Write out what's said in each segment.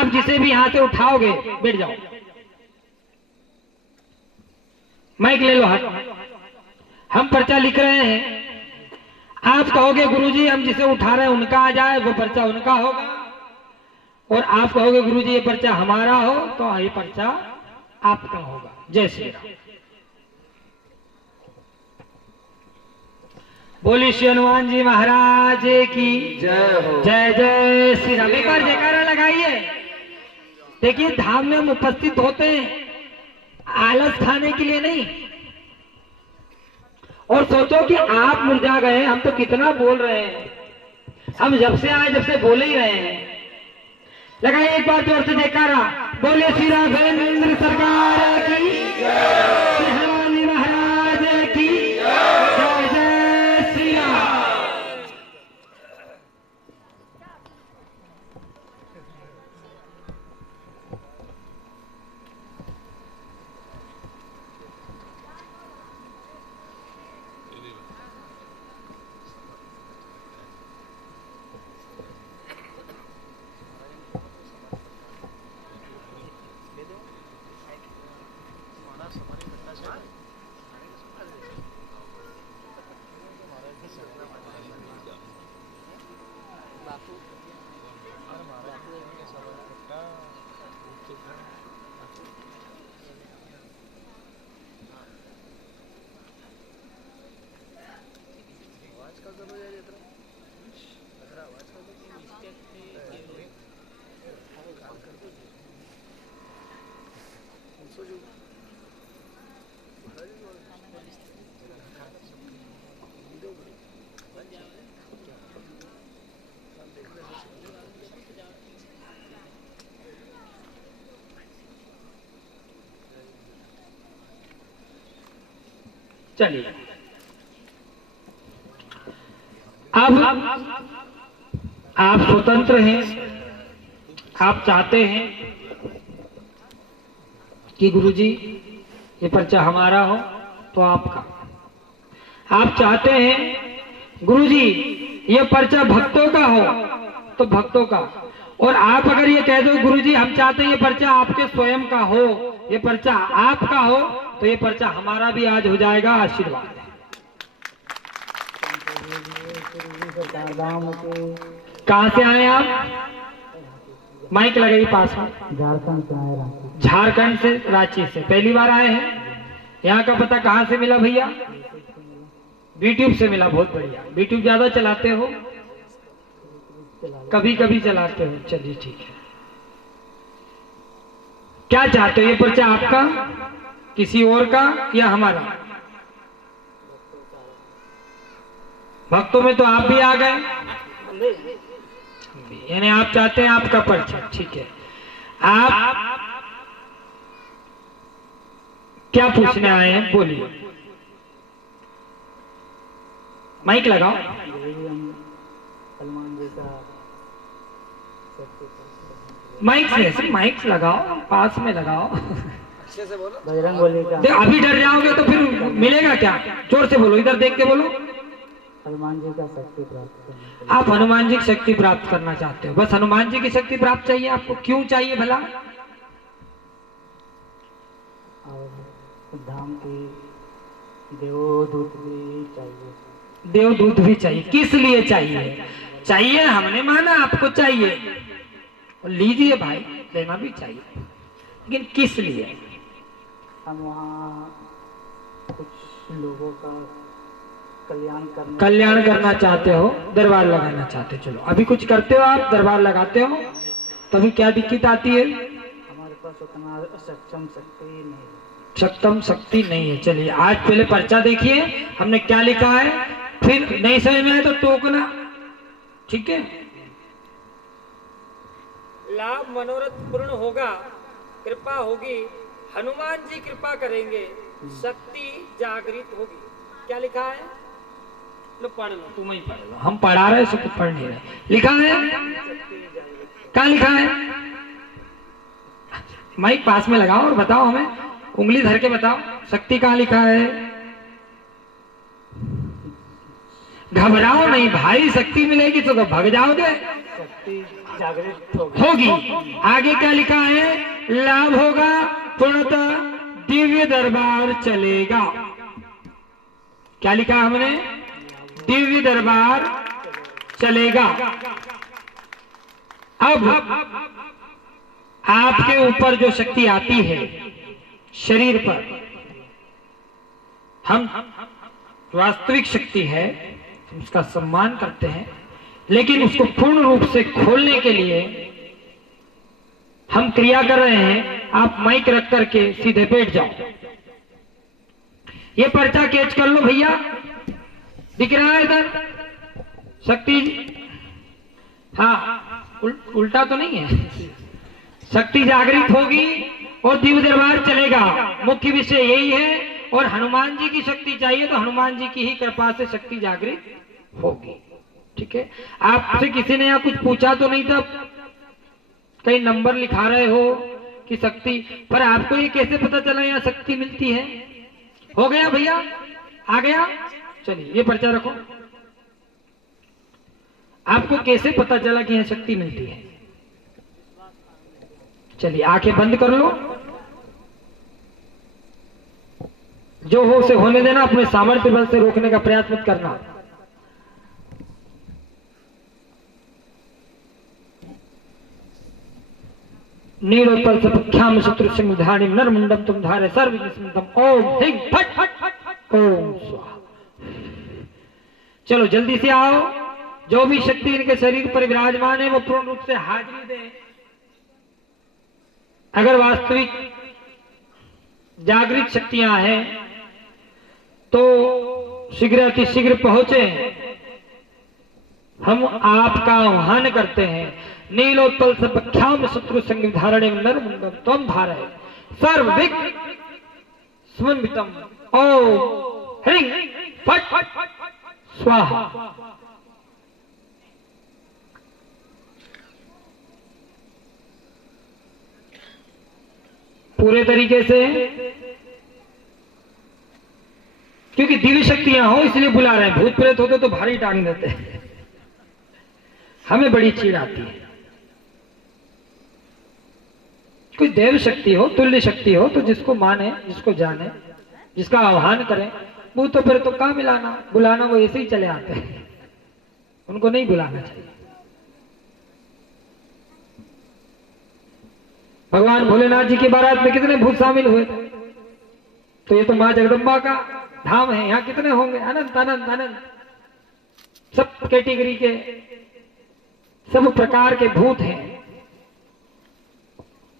आप जिसे भी यहां से उठाओगे, बैठ जाओ, माइक ले लो हाथ। हम पर्चा लिख रहे हैं, आप कहोगे गुरुजी हम जिसे उठा रहे हैं उनका आ जाए, वो पर्चा उनका होगा, और आप कहोगे गुरुजी ये पर्चा हमारा हो, तो ये पर्चा आपका होगा। जय श्री राम। बोलिए श्री हनुमान जी महाराज की जय हो। जय जय श्री राम। एक बार जयकारा लगाइए। देखिए धाम में हम उपस्थित होते हैं आलस खाने के लिए नहीं, और सोचो कि आप मुरझा गए, हम तो कितना बोल रहे हैं, हम जब से आए जब से बोले ही रहे हैं। लगाइए एक बार जोर से जयकारा। बोलिए श्री राघवेंद्र सरकार की, श्री हनुमान जी महाराज की जय जय श्री राम। चलिए अब आप स्वतंत्र हैं, आप चाहते हैं कि गुरुजी ये पर्चा हमारा हो तो आपका, आप चाहते हैं गुरुजी ये पर्चा भक्तों का हो तो भक्तों का, और आप अगर ये कह दो गुरुजी हम चाहते हैं ये पर्चा आपके स्वयं का हो, ये पर्चा आपका हो, तो ये पर्चा हमारा भी आज हो जाएगा। आशीर्वाद। कहाँ से आए आप? माइक लगाइए पास में। झारखंड से आए रांची। झारखंड से, रांची से पहली बार आए हैं? यहाँ का पता कहाँ से मिला भैया? यूट्यूब से मिला। बहुत बढ़िया। यूट्यूब ज्यादा चलाते हो? कभी कभी चलाते हो, चलिए ठीक है। क्या चाहते हो, ये पर्चा आपका, किसी और का, या हमारा? भक्तों में तो आप भी आ गए, यानी आप चाहते हैं आपका पर्चा, ठीक है। आप क्या पूछने आए हैं, बोलिए। माइक लगाओ। सलमान जी का माइक से माइक लगाओ, पास में लगाओ। अच्छे से बोलो। बजरंगबली का अभी डर जाओगे तो फिर मिलेगा क्या? जोर से बोलो, इधर देख के बोलो। हनुमान जी का शक्ति प्राप्त करने के लिए। आप हनुमान जी की शक्ति प्राप्त करना चाहते हो? बस हनुमान जी की शक्ति प्राप्त चाहिए आपको? क्यों चाहिए भला? और धाम की देवदूत भी चाहिए। देवदूत भी चाहिए? किस लिए चाहिए? चाहिए हमने माना आपको चाहिए, लीजिए भाई, लेना भी चाहिए, लेकिन किस लिए? हम वहाँ कुछ लोगों का कल्याण करना चाहते हो, दरबार लगाना चाहते हो। चलो अभी कुछ करते हो आप, दरबार लगाते हो, तभी क्या दिक्कत आती है? हमारे पास उतना सक्षम शक्ति नहीं है। सक्षम शक्ति नहीं है। चलिए आज पहले पर्चा देखिए हमने क्या लिखा है, फिर नहीं समझ में आए तो टोकना, ठीक है? लाभ मनोरथ पूर्ण होगा, कृपा होगी, हनुमान जी कृपा करेंगे, शक्ति जागृत होगी। क्या लिखा है? लो पढ़ लो। तुम ही पढ़ लो, हम पढ़ा रहे सो कुछ पढ़ नहीं रहे। लिखा है, क्या लिखा है? माइक पास में लगाओ और बताओ हमें, उंगली धर के बताओ, शक्ति कहाँ लिखा है? घबराओ नहीं भाई, शक्ति मिलेगी तो भाग जाओगे। शक्ति जागृत होगी। होगी। आगे क्या लिखा है? लाभ होगा, पूर्णतः दिव्य दरबार चलेगा। क्या लिखा हमने? दिव्य दरबार चलेगा। अब आपके ऊपर जो शक्ति आती है शरीर पर, हम वास्तविक शक्ति है, उसका सम्मान करते हैं, लेकिन उसको पूर्ण रूप से खोलने के लिए हम क्रिया कर रहे हैं। आप माइक रख करके सीधे बैठ जाओ। ये पर्चा कैच कर लो भैया, दिख रहा है इधर शक्ति? हाँ, उल्टा तो नहीं है। शक्ति जागृत होगी और दिव्य दरबार चलेगा, मुख्य विषय यही है। और हनुमान जी की शक्ति चाहिए तो हनुमान जी की ही कृपा से शक्ति जागृत होगी। ठीक है? आपसे किसी ने यहाँ कुछ पूछा तो नहीं था? कई नंबर लिखा रहे हो कि शक्ति, पर आपको ये कैसे पता चला यहाँ शक्ति मिलती है? हो गया भैया? आ गया? चलिए ये पर्चा रखो। आपको कैसे पता चला कि यहाँ शक्ति मिलती है? चलिए आंखें बंद कर लो। जो हो उसे होने देना, अपने सामर्थ्य बल से रोकने का प्रयास मत करना। नीलोत्पल सपख्याम शत्रु संधानी नरमुंडम तुम धारे सर्वविघ्नस्मृतम ओम ह्रीं फट फट ओम स्वाहा। चलो जल्दी से आओ। जो भी शक्ति इनके शरीर पर विराजमान है वो पूर्ण रूप से हाजिरी दे। अगर वास्तविक जागृत शक्तियां हैं तो शीघ्र अति शीघ्र पहुंचे। हम आपका आह्वान करते हैं। नीलोत्पल सपख्याम शत्रु संधारणे नरमुंडम त्वं धारय सर्वविघ्न स्मन्वितम ओम ह्रीं फट स्वाहा। पूरे तरीके से, क्योंकि दिव्य शक्तियां हो इसलिए बुला रहे हैं। भूत प्रेत होते तो भारी टांग देते हैं, हमें बड़ी चीड़ आती है। कोई देव शक्ति हो, तुल्य शक्ति हो तो जिसको माने, जिसको जाने, जिसका आह्वान करें। भूत तो फिर तो कहाँ मिलाना, बुलाना, वो ऐसे ही चले आते हैं, उनको नहीं बुलाना चाहिए। भगवान भोलेनाथ जी की बारात में कितने भूत शामिल हुए थे? तो ये तो मां जगदम्बा का धाम है, यहाँ कितने होंगे? अनंत अनंत अनंत, सब कैटेगरी के, सब प्रकार के भूत हैं।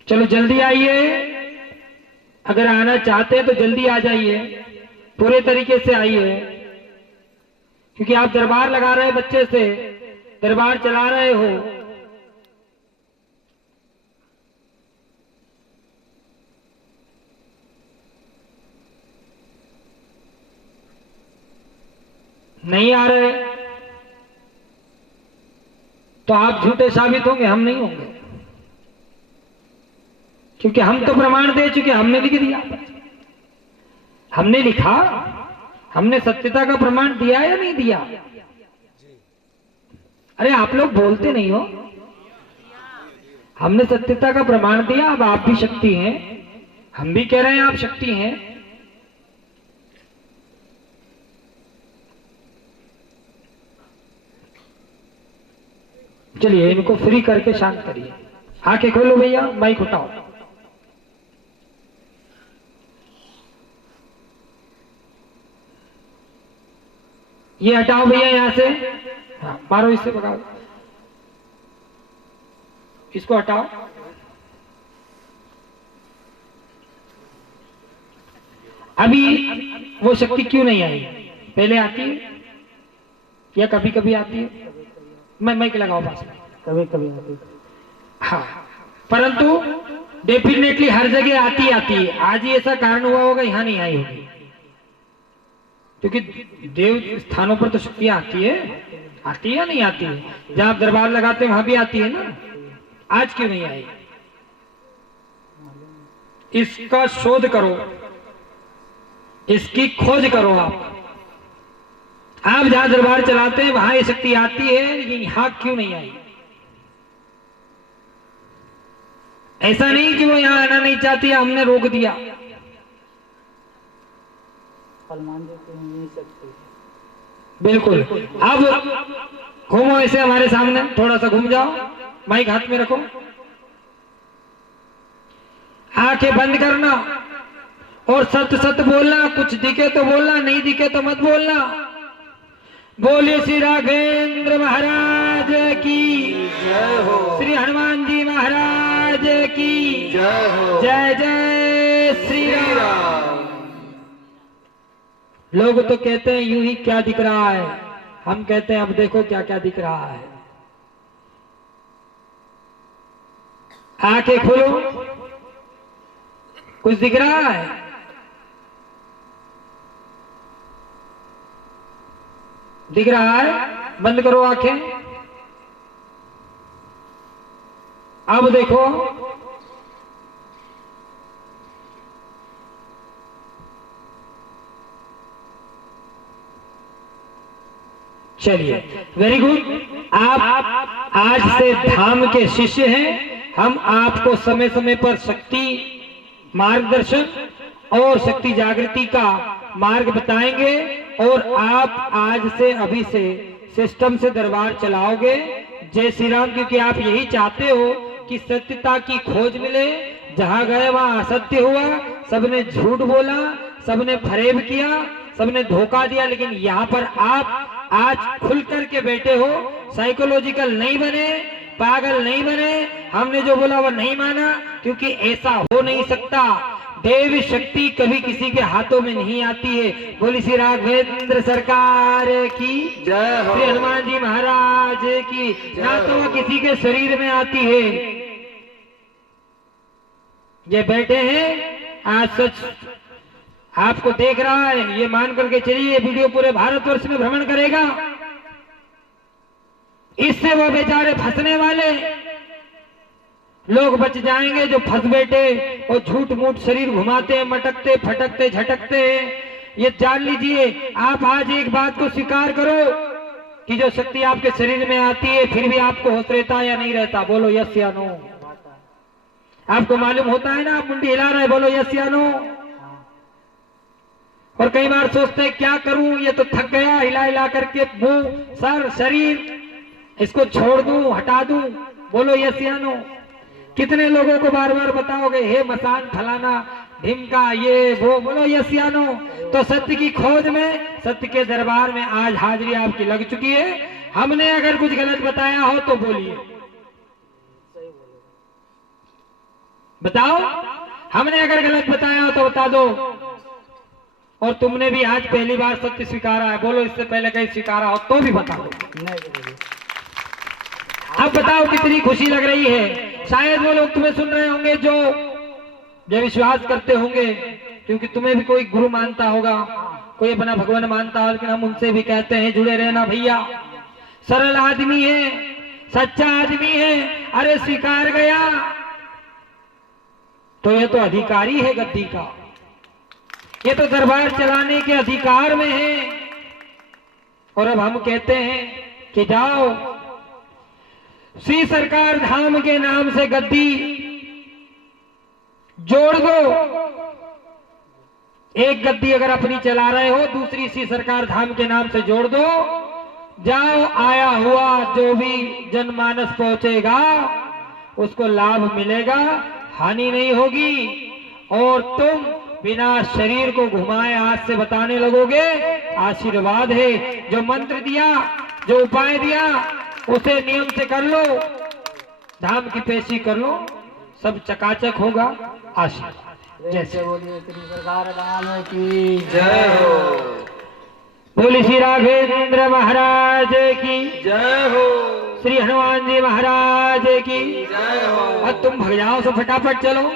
चलो जल्दी आइए। अगर आना चाहते हैं तो जल्दी आ जाइए, पूरे तरीके से आइए, क्योंकि आप दरबार लगा रहे बच्चे से, दरबार चला रहे हो। नहीं आ रहे तो आप झूठे साबित होंगे, हम नहीं होंगे, क्योंकि हम तो प्रमाण दे चुके। हमने लिख दिया, हमने लिखा, हमने सत्यता का प्रमाण दिया या नहीं दिया? अरे आप लोग बोलते नहीं हो। हमने सत्यता का प्रमाण दिया। अब आप भी शक्ति हैं, हम भी कह रहे हैं आप शक्ति हैं। चलिए इनको फ्री करके शांत करिए। आंखें खोलो भैया, माइक उठाओ। ये हटाओ भैया यहाँ से। हाँ, मारो इससे, भगाओ इसको, हटाओ। अभी वो शक्ति क्यों नहीं आई? पहले आती है या कभी कभी आती है? मैं माइक लगाओ पास में। कभी कभी आती है। हाँ, परंतु डेफिनेटली हर जगह आती है। आज ही ऐसा कारण हुआ होगा यहाँ नहीं आई होगी, क्योंकि देव स्थानों पर तो शक्तियां आती है या नहीं आती है? जहां आप दरबार लगाते हैं वहां भी आती है ना। आज क्यों नहीं आई? इसका शोध करो, इसकी खोज करो। आप जहां दरबार चलाते हैं वहां ये शक्ति आती है, लेकिन यहां क्यों नहीं आई? ऐसा नहीं कि वो यहाँ आना नहीं चाहती, हमने रोक दिया। सलमान जी तो नहीं सकते। बिल्कुल। अब घूमो ऐसे हमारे सामने, थोड़ा सा घूम जाओ, माइक हाथ में रखो, आंखें बंद करना और सत्य सत्य बोलना। कुछ दिखे तो बोलना, नहीं दिखे तो मत बोलना। बोलिए श्री राघवेंद्र महाराज की जय हो। श्री हनुमान जी महाराज की जय हो। जय जय श्री राम। लोग तो कहते हैं यूं ही क्या दिख रहा है, हम कहते हैं अब देखो क्या क्या दिख रहा है। आंखें खोलो, कुछ दिख रहा है? दिख रहा है? बंद करो आंखें। अब देखो, चलिए, वेरी गुड। आप आज से धाम के शिष्य हैं। हम आपको समय समय पर शक्ति मार्गदर्शन और शक्ति जागृति का मार्ग बताएंगे और आप आज से अभी से सिस्टम से दरबार चलाओगे। जय श्री राम। क्योंकि आप यही चाहते हो कि सत्यता की खोज मिले। जहां गए वहां असत्य हुआ, सबने झूठ बोला, सबने फरेब किया, सबने धोखा दिया। लेकिन यहाँ पर आप आज खुल करके बैठे हो, साइकोलॉजिकल नहीं बने, पागल नहीं बने। हमने जो बोला वो नहीं माना, क्योंकि ऐसा हो नहीं सकता। देव शक्ति कभी किसी के हाथों में नहीं आती है। बोली श्री राघवेंद्र सरकार की जय हो। श्री हनुमान जी महाराज की। ना तो वो किसी के शरीर में आती है। ये बैठे हैं, आज सच आपको देख रहा है, ये मान करके चलिए वीडियो पूरे भारतवर्ष में भ्रमण करेगा। इससे वो बेचारे फंसने वाले लोग बच जाएंगे जो फंस बैठे और झूठ मूठ शरीर घुमाते, मटकते, फटकते, झटकते हैं। ये जान लीजिए, आप आज एक बात को स्वीकार करो कि जो शक्ति आपके शरीर में आती है, फिर भी आपको होश रहता या नहीं रहता? बोलो यस या नो। आपको मालूम होता है ना, आप मुंडी हिला रहे, बोलो यस या नो। और कई बार सोचते हैं क्या करूं, ये तो थक गया, हिला हिला करके मुंह, सर, शरीर, इसको छोड़ दूं, हटा दूं। बोलो यस या नो। कितने लोगों को बार बार बताओगे, हे मसान फलाना ढिमका ये वो? बोलो यस या नो। तो सत्य की खोज में, सत्य के दरबार में आज हाजिरी आपकी लग चुकी है। हमने अगर कुछ गलत बताया हो तो बोलिए, बताओ। हमने अगर गलत बताया हो तो बता दो। और तुमने भी आज पहली बार सत्य स्वीकारा है, बोलो इससे पहले कहीं स्वीकारा हो तो भी बता दो। अब बताओ कितनी खुशी लग रही है। शायद वो लोग तुम्हें सुन रहे होंगे जो विश्वास करते होंगे, क्योंकि तुम्हें भी कोई गुरु मानता होगा, कोई अपना भगवान मानता है। लेकिन हम उनसे भी कहते हैं जुड़े रहना भैया, सरल आदमी है, सच्चा आदमी है। अरे स्वीकार गया तो ये तो अधिकारी है गद्दी का, ये तो दरबार चलाने के अधिकार में है। और अब हम कहते हैं कि जाओ, श्री सरकार धाम के नाम से गद्दी जोड़ दो। एक गद्दी अगर अपनी चला रहे हो, दूसरी श्री सरकार धाम के नाम से जोड़ दो। जाओ, आया हुआ जो भी जनमानस पहुंचेगा उसको लाभ मिलेगा, हानि नहीं होगी। और तुम बिना शरीर को घुमाए आज से बताने लगोगे आशीर्वाद है। जो मंत्र दिया, जो उपाय दिया, उसे नियम से कर लो, धाम की पेशी कर लो, सब चकाचक होगा। आशीर्वाद। जैसे बोलिए श्री सरकार धाम की जय हो। बोली श्री राघवेंद्र महाराज की जय हो। श्री हनुमान जी महाराज की जय हो। अब तुम भग जाओ, सब फटाफट चलो,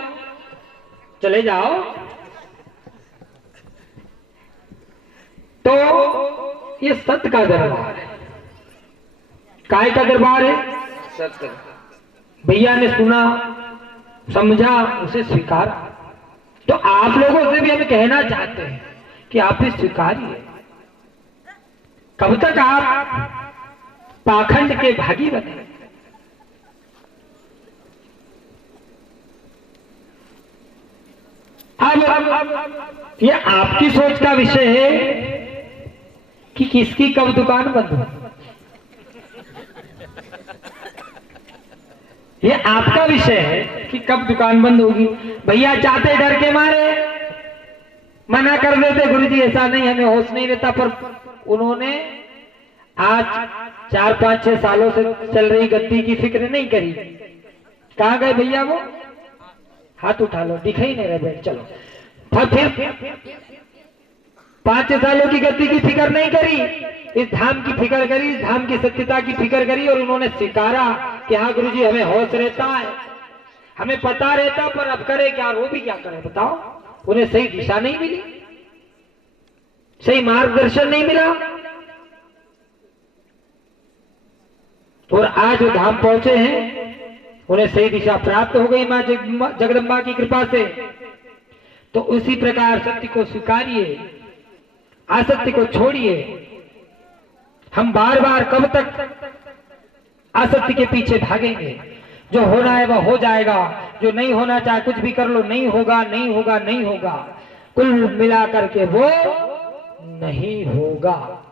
चले जाओ। तो ये सत्य का दरबार है। काय का दरबार है? सत्य। भैया ने सुना, समझा, उसे स्वीकारा। तो आप लोगों से भी हम कहना चाहते हैं कि आप भी स्वीकारिए। कब तक आप पाखंड के भागी बने? अब ये आपकी सोच का विषय है कि किसकी कब दुकान बंद हो। ये आपका विषय है कि कब दुकान बंद होगी। भैया चाहते डर के मारे मना कर देते, गुरुजी ऐसा नहीं, हमें होश नहीं रहता, पर उन्होंने आज 4-5-6 सालों से चल रही गद्दी की फिक्र नहीं करी। कहाँ गए भैया वो? हाथ उठा लो, दिख ही नहीं रहे बैठ। चलो फिर 5 सालों की गद्दी की फिक्र नहीं करी, इस धाम की फिक्र करी, इस धाम की सत्यता की फिक्र करी, और उन्होंने स्वीकारा कि हाँ गुरुजी हमें होश रहता है, हमें पता रहता, पर अब करे क्या, वो भी क्या करे बताओ। उन्हें सही दिशा नहीं मिली, सही मार्गदर्शन नहीं मिला, और आज वो धाम पहुंचे हैं, उन्हें सही दिशा प्राप्त हो गई मां जगदम्बा की कृपा से। तो उसी प्रकार सत्य को स्वीकारिए, असत्य को छोड़िए। हम बार बार कब तक असत्य के पीछे भागेंगे? जो होना है वह हो जाएगा, जो नहीं होना चाहे कुछ भी कर लो, नहीं होगा नहीं होगा नहीं होगा, कुल मिला करके वो नहीं होगा।